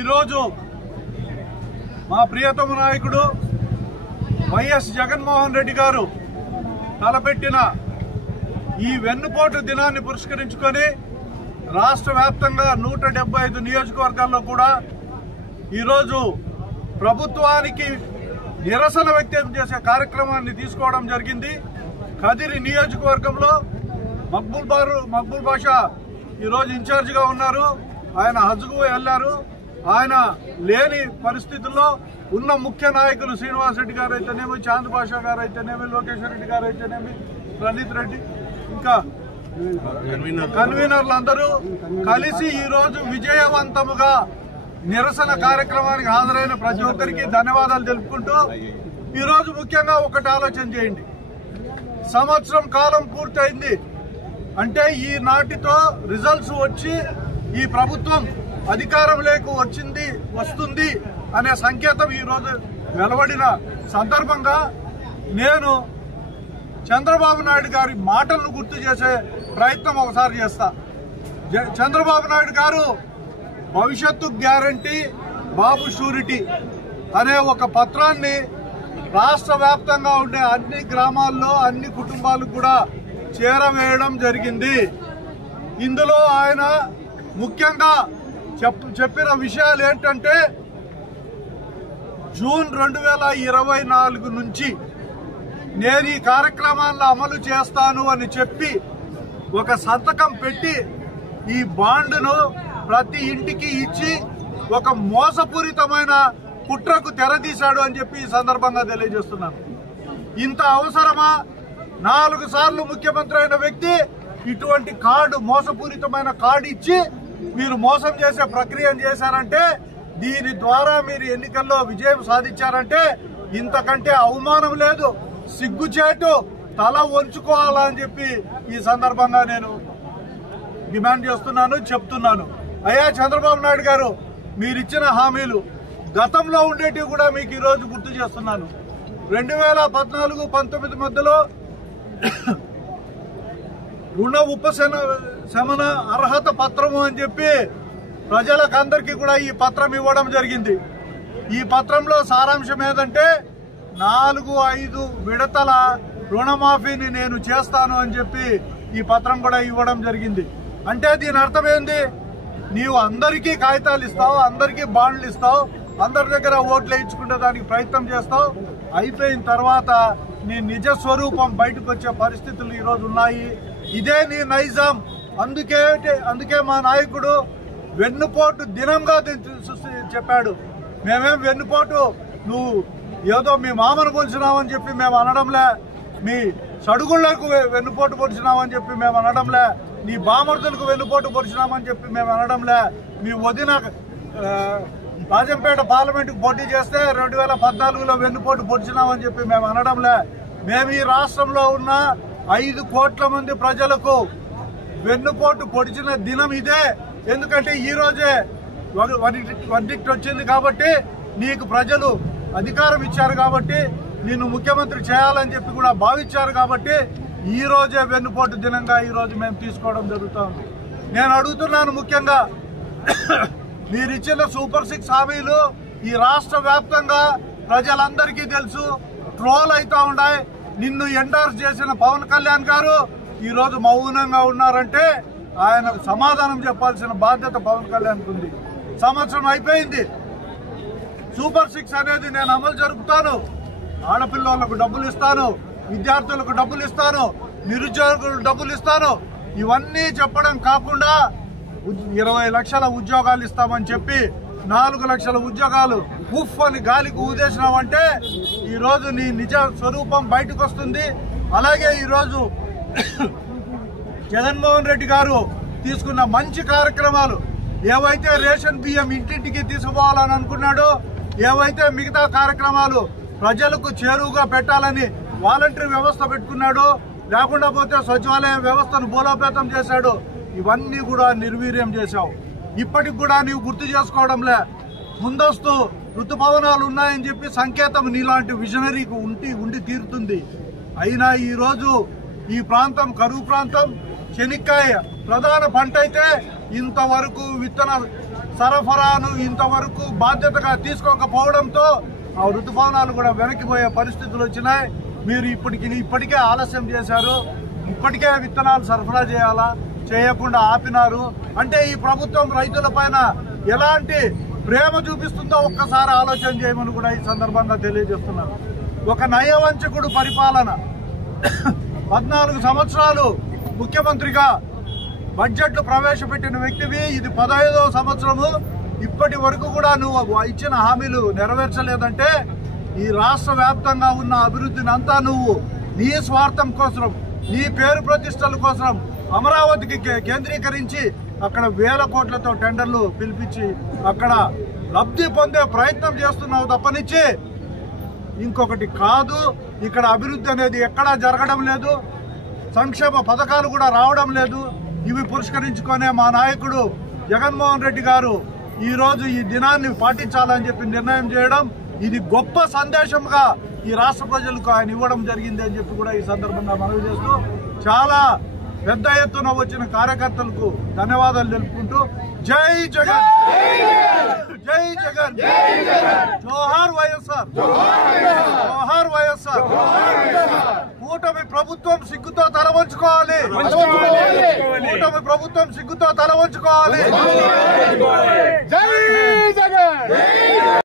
ఈరోజు మా ప్రియతమ నాయకుడు వైఎస్ జగన్మోహన్ రెడ్డి గారు తలపెట్టిన ఈ వెన్నుపోటు దినాన్ని పురస్కరించుకొని రాష్ట్ర వ్యాప్తంగా 175 నియోజకవర్గాల్లో కూడా ఈరోజు ప్రభుత్వానికి నిరసన వ్యక్తం చేసే కార్యక్రమాన్ని తీసుకోవడం జరిగింది. కదిరి నియోజకవర్గంలో మక్బూల్ బాషా ఈరోజు ఇన్ఛార్జిగా ఉన్నారు. ఆయన హజ్కు వెళ్లారు. ఆయన లేని పరిస్థితుల్లో ఉన్న ముఖ్య నాయకులు శ్రీనివాస్ రెడ్డి గారు అయితేనేమి, చాంద్ బాషా గారు అయితేనేమి, లోకేశ్వర్ రెడ్డి గారు అయితేనేమి, ప్రణీత్ రెడ్డి, ఇంకా కన్వీనర్లందరూ కలిసి ఈరోజు విజయవంతముగా నిరసన కార్యక్రమానికి హాజరైన ప్రతి ఒక్కరికి ధన్యవాదాలు తెలుపుకుంటూ ఈరోజు ముఖ్యంగా ఒకటి ఆలోచన చేయండి. సంవత్సరం కాలం పూర్తయింది అంటే ఈ నాటితో రిజల్ట్స్ వచ్చి ఈ ప్రభుత్వం అధికారంలోకి వస్తుంది అనే సంకేతం ఈరోజు వెలువడిన సందర్భంగా నేను చంద్రబాబు నాయుడు గారి మాటలను గుర్తు చేసే ప్రయత్నం ఒకసారి చేస్తా. చంద్రబాబు నాయుడు గారు భవిష్యత్తు గ్యారంటీ బాబు షూరిటీ అనే ఒక పత్రాన్ని రాష్ట్ర వ్యాప్తంగా ఉండే అన్ని గ్రామాల్లో అన్ని కుటుంబాలకు కూడా చేరవేయడం జరిగింది. ఇందులో ఆయన ముఖ్యంగా చెప్పిన విషయాలు ఏంటంటే జూన్ 2024 నుంచి నేను ఈ కార్యక్రమాలను అమలు చేస్తాను అని చెప్పి ఒక సంతకం పెట్టి ఈ బాండ్ను ప్రతి ఇంటికి ఇచ్చి ఒక మోసపూరితమైన కుట్రకు తెరదీశాడు అని చెప్పి ఈ సందర్భంగా తెలియజేస్తున్నాను. ఇంత అవసరమా? 4 సార్లు ముఖ్యమంత్రి అయిన వ్యక్తి ఇటువంటి మోసపూరితమైన కార్డు ఇచ్చి మీరు మోసం చేసే ప్రక్రియను చేశారంటే, దీని ద్వారా మీరు ఎన్నికల్లో విజయం సాధించారంటే ఇంతకంటే అవమానం లేదు. సిగ్గుచేటు, తల వంచుకోవాలని చెప్పి ఈ సందర్భంగా నేను డిమాండ్ చేస్తున్నాను, చెప్తున్నాను. అయ్యా చంద్రబాబు నాయుడు గారు, మీరిచ్చిన హామీలు గతంలో ఉండేటివి కూడా మీకు ఈరోజు గుర్తు చేస్తున్నాను. 2014-19 మధ్యలో రుణ ఉపశమన అర్హత పత్రము అని చెప్పి ప్రజలకందరికీ కూడా ఈ పత్రం ఇవ్వడం జరిగింది. ఈ పత్రంలో సారాంశం ఏదంటే 4-5 విడతల రుణమాఫీని నేను చేస్తాను అని చెప్పి ఈ పత్రం కూడా ఇవ్వడం జరిగింది. అంటే దీని అర్థం ఏంది? నీవు అందరికీ కాగితాలు ఇస్తావు, అందరికీ బాండ్లు ఇస్తావు, అందరి దగ్గర ఓట్లు వేయించుకునే దానికి ప్రయత్నం చేస్తావు. అయిపోయిన తర్వాత నీ నిజ స్వరూపం బయటకు వచ్చే పరిస్థితులు ఈరోజు ఉన్నాయి. ఇదే నీ నైజాం. అందుకే మా నాయకుడు వెన్నుపోటు దినంగా చెప్పాడు. మేమేం వెన్నుపోటు నువ్వు ఏదో మీ మామను పొలిచినావని చెప్పి మేము అనడంలే, మీ సడుగుళ్లకు వెన్నుపోటు పొడిచినామని చెప్పి మేము అనడంలే, నీ బామర్దులకు వెన్నుపోటు పొడిచినామని చెప్పి మేము అనడంలే, మీ వదిన రాజంపేట పార్లమెంటుకు పోటీ చేస్తే 2014లో వెన్నుపోటు పొడిచినామని చెప్పి మేము అనడంలే. మేము ఈ రాష్ట్రంలో ఉన్న 5 కోట్ల మంది ప్రజలకు వెన్నుపోటు పొడిచిన దినం ఇదే. ఎందుకంటే ఈ రోజే వర్డిక్ట్ వచ్చింది కాబట్టి, నీకు ప్రజలు అధికారం ఇచ్చారు కాబట్టి, నిన్ను ముఖ్యమంత్రి చేయాలని చెప్పి కూడా భావించారు కాబట్టి ఈ రోజే వెన్నుపోటు దినంగా ఈ రోజు మేము తీసుకోవడం జరుగుతుంది. నేను అడుగుతున్నాను, ముఖ్యంగా మీరిచ్చిన సూపర్ 6 హామీలు ఈ రాష్ట్ర వ్యాప్తంగా ప్రజలందరికీ తెలుసు, ట్రోల్ అవుతా ఉన్నాయి. నిన్ను ఎండార్స్ చేసిన పవన్ కళ్యాణ్ గారు ఈ రోజు మౌనంగా ఉన్నారంటే ఆయనకు సమాధానం చెప్పాల్సిన బాధ్యత పవన్ కళ్యాణ్ ఉంది. సంవత్సరం అయిపోయింది. సూపర్ 6 అనేది నేను అమలు జరుపుతాను, ఆడపిల్లలకు డబ్బులు ఇస్తాను, విద్యార్థులకు డబ్బులు ఇస్తాను, నిరుద్యోగులకు డబ్బులు ఇస్తాను, ఇవన్నీ చెప్పడం కాకుండా 20 లక్షల ఉద్యోగాలు ఇస్తామని చెప్పి 4 లక్షల ఉద్యోగాలు ఉఫ్ అని గాలికి ఊదేసినావంటే ఈరోజు నీ నిజ స్వరూపం బయటకు వస్తుంది. అలాగే ఈరోజు జగన్మోహన్ రెడ్డి గారు తీసుకున్న మంచి కార్యక్రమాలు, ఏవైతే రేషన్ బియ్యం ఇంటింటికి తీసుకుపోవాలని అనుకున్నాడో, ఏవైతే మిగతా కార్యక్రమాలు ప్రజలకు చేరువుగా పెట్టాలని వాలంటరీ వ్యవస్థ పెట్టుకున్నాడో, లేకుండా పోతే సచివాలయ వ్యవస్థను బలోపేతం చేశాడు, ఇవన్నీ కూడా నిర్వీర్యం చేశావు. ఇప్పటికి కూడా నీవు గుర్తు చేసుకోవడంలే. ముందస్తు ఋతుపవనాలు ఉన్నాయని చెప్పి సంకేతం నీలాంటి విజనరీకి ఉండి తీరుతుంది. అయినా ఈరోజు ఈ ప్రాంతం కరువు ప్రాంతం, చెనిక్కాయ ప్రధాన పంట అయితే ఇంతవరకు విత్తన సరఫరాను ఇంతవరకు బాధ్యతగా తీసుకోకపోవడంతో ఆ ఋతుపవనాలు కూడా వెనక్కిపోయే పరిస్థితులు వచ్చినాయి. మీరు ఇప్పటికే ఆలస్యం చేశారు. ఇప్పటికే విత్తనాలు సరఫరా చేయాలా, చేయకుండా ఆపినారు. అంటే ఈ ప్రభుత్వం రైతుల పైన ఎలాంటి ప్రేమ చూపిస్తుందో ఒక్కసారి ఆలోచన చేయమని కూడా ఈ సందర్భంగా తెలియజేస్తున్నారు. ఒక నయవంచకుడు పరిపాలన 14 సంవత్సరాలు ముఖ్యమంత్రిగా బడ్జెట్లు ప్రవేశపెట్టిన వ్యక్తివి. ఇది 15వ సంవత్సరము. ఇప్పటి వరకు కూడా నువ్వు ఇచ్చిన హామీలు నెరవేర్చలేదంటే ఈ రాష్ట్ర వ్యాప్తంగా ఉన్న అభివృద్ధిని అంతా నువ్వు నీ స్వార్థం కోసం, నీ పేరు ప్రతిష్టల కోసం అమరావతికి కేంద్రీకరించి అక్కడ వేల కోట్లతో టెండర్లు పిలిపించి అక్కడ లబ్ధి పొందే ప్రయత్నం చేస్తున్నావు తప్పనిచ్చి ఇంకొకటి కాదు. ఇక్కడ అభివృద్ధి అనేది ఎక్కడా జరగడం లేదు. సంక్షేమ పథకాలు కూడా రావడం లేదు. ఇవి పురస్కరించుకునే మా నాయకుడు జగన్మోహన్ రెడ్డి గారు ఈరోజు ఈ దినాన్ని పాటించాలని చెప్పి నిర్ణయం చేయడం, ఇది గొప్ప సందేశంగా ఈ రాష్ట్ర ప్రజలకు ఆయన ఇవ్వడం జరిగింది అని చెప్పి కూడా ఈ సందర్భంగా మనవి చేస్తూ చాలా పెద్ద ఎత్తున వచ్చిన కార్యకర్తలకు ధన్యవాదాలు తెలుపుకుంటూ జై జగన్, జై జగన్, జోహార్ వైఎస్ఆర్, జోహార్ వైఎస్ఆర్. కూటమి ప్రభుత్వం సిగ్గుతో తల వంచుకోవాలి, కూటమి ప్రభుత్వం సిగ్గుతో తల వంచుకోవాలి. జై జగన్.